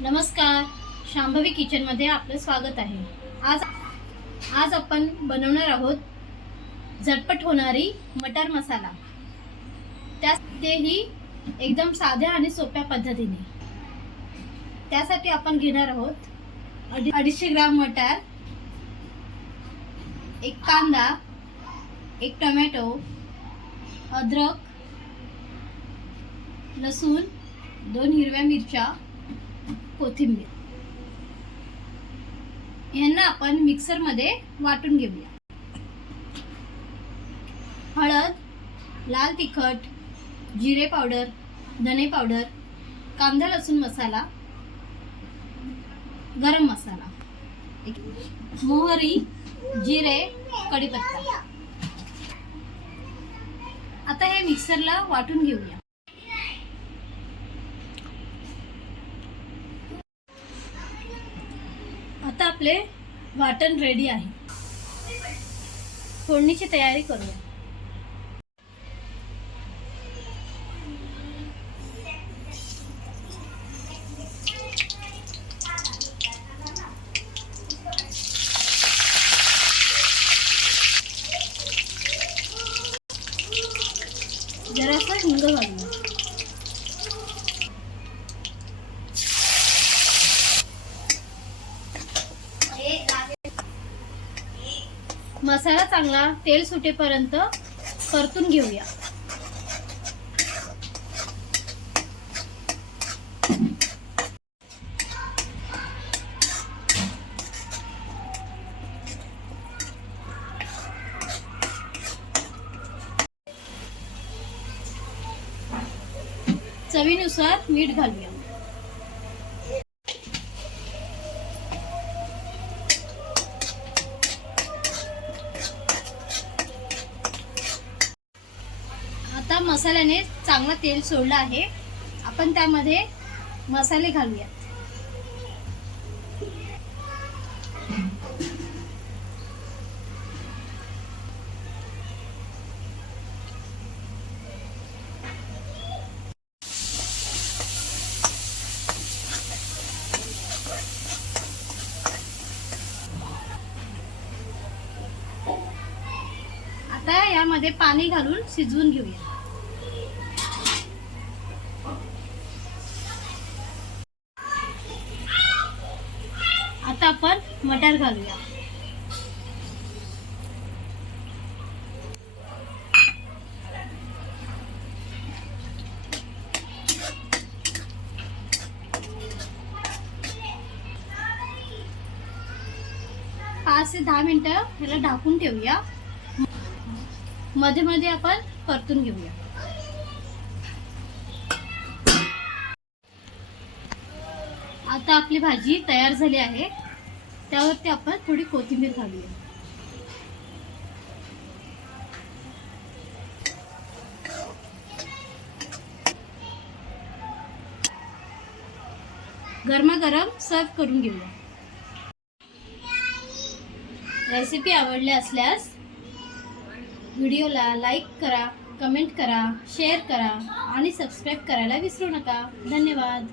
नमस्कार, शांभवी किचनमध्ये आपलं स्वागत आहे। आज आपण बनवणार आहोत झटपट होणारी मटार मसाला। तेही एकदम साध्या आणि सोप्या पद्धतीने। त्यासाठी आपण घेणार आहोत 250 ग्राम मटार, एक कांदा, एक टोमॅटो, अद्रक, लसूण, 2 हिरव्या मिरच्या, कोथिंबीर। यांना आपण मिक्सर मध्ये वाटून घेऊया। हळद, लाल तिखट, जिरे पावडर, धने पावडर, कांदा लसूण मसाला, गरम मसाला, मोहरी, जिरे, कढीपत्ता। आता हे मिक्सरला वाटून घेऊया। आता आपले वाटण रेडी आहे। फोडणीची तयारी करूया। जरासा हिंग घालूया। मसाला चांगला तेल सुटेपर्यंत परतून घेऊया। चवीनुसार मीठ घालूया। आता मसाल्याने चांगला तेल सोडलं आहे। आपण त्यामध्ये मसाले घालूया। आता यामध्ये पाणी घालून शिजवून घेऊया। आता आपण मटार घालूया। पाच ते 10 मिनिटं ह्याला ढाकून ठेवूया। मध्ये मध्ये आपण परतून घेऊया। आता आपली भाजी तयार झाली आहे। त्यावरती आपण थोडी कोथिंबीर घालूया। गरमागरम सर्व करून घेऊया। रेसिपी आवडली असल्यास व्हिडिओला लाईक करा, कमेंट करा, शेअर करा आणि सबस्क्राईब करायला विसरू नका। धन्यवाद।